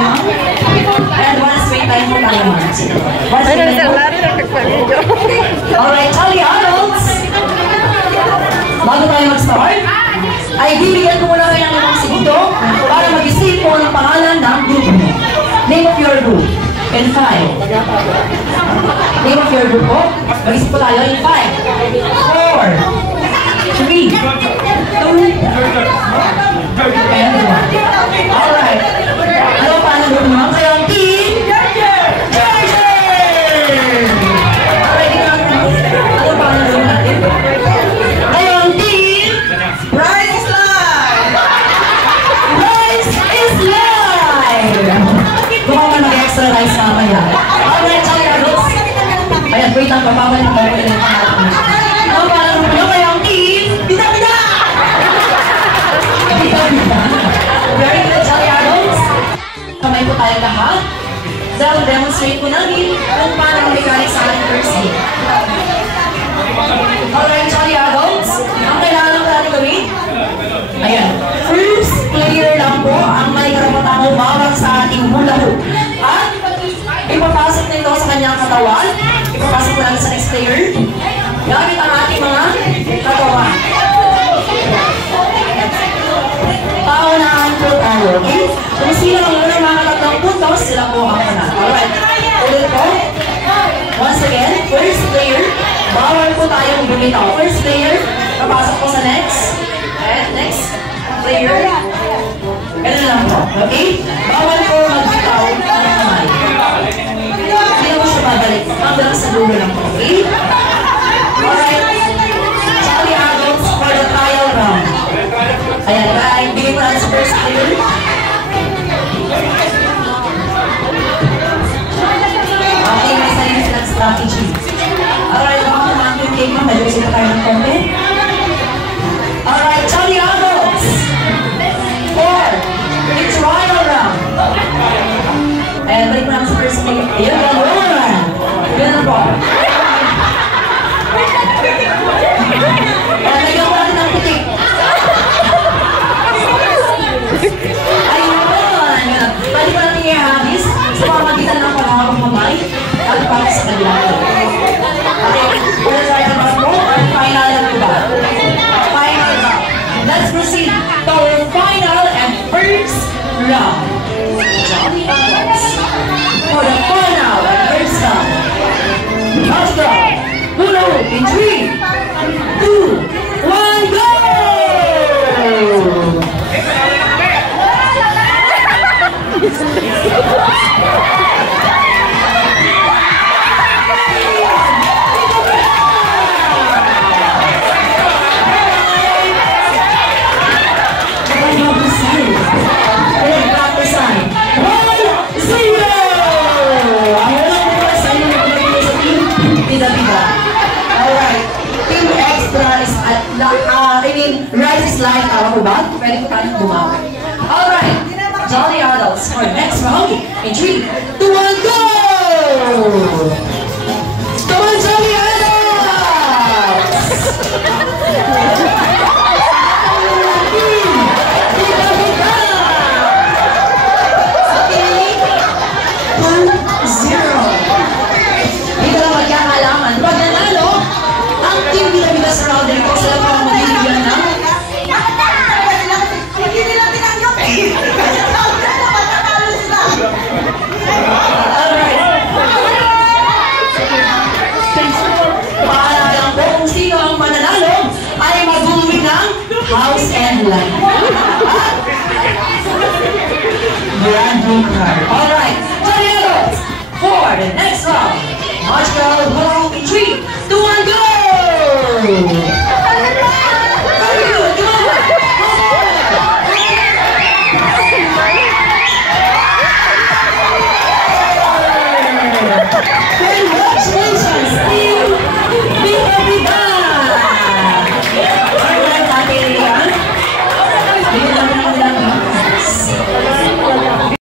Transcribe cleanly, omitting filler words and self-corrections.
ma'am. And one straight line po tayo, ma'am. Alright, Charlie Adults. Bago tayo mag-start, ay bibigyan ko muna kayo ng 5 segundo para mag-isip po ng pangalan ng grupo mo. Name of your group. In 5. Name of your group po. Mag-isip po tayo in 5, 4, 3, 2, and 1. Alright. Ano pa ang group mo? Kayo ang team? Ready na? Ano pa ang group natin? Kayo ang team? Rise is live! Rise is live! Baka ka nag-extra rise mamaya. Alright, Charlie Adults. Ayan, wait lang, papawal na kayo ng pangalan. Ano pa ang group mo? Kayo ang team? Bida-bida! Bida-bida. Very good, Charlie Adults. Kamay po tayo lahat. Dahil demonstrate po namin kung paano mag-mechanic sa ating first game. Alright, Charlie Adults. Ang kailangan lang natin gawin. Ayan. First player lang po ang may karapatang humawak sa ating hula hoop. At ipapasok nito sa kanyang katawan. Ipapasok po natin sa next player. Gamit ang ating mga katawan. Paunahan po tayo, okay? Kung sino ang unang mga tatlong puntos, sila po ang panalo. Alright. Ulit po. Once again, first player. Bawal po tayong bumitaw. First player, papasok po sa next. And next player. Ganun lang po. Okay? Bawal po magbitaw ng kamay. Hindi mo siya babalik. Hanggang sa dulo lang po. Okay? Alright. Charlie Adults for the trial round. Ayan, guys. Bigay mo natin sa first player. Okay, may sarili silang strategy. Alright, mga yung game mo, may bisita tayo ng konti. Alright, Charlie Adults. 4. It's trial round. Ayan, balik mo naman sa first player. Ayan, one round. Ayan na po. Ayan, lagyan mo natin ng putik. Ayun! Balik mo natin i-habis sa pamagitan ng pangakong mamay at para sa kanila. Okay, wala tayo naman po ang final na ba? Final round. Let's proceed to our final and first round. Charlie Adults for the final and first round. Let's go! Hula hoop in 3, 2, 1, go! Alright, team extra is Rise is live, tawag ko ba? Pwede ko tayong bumawi. Alright, Charlie Adults for next round in 3, 2, 1, go! Come on, Charlie Adults! Okay, 2-0. Hindi ka lang magkakalaman. Pag nanalo, ang team Bida-Bida sa round ko sila pa ang magigyan na. Hindi nila tinanggap eh. Paalalang po kung sino ang mananalo ay mag-uwi ng house and land. Brand new car. Alright, Charlie Adults for the next round. March Girl, 3,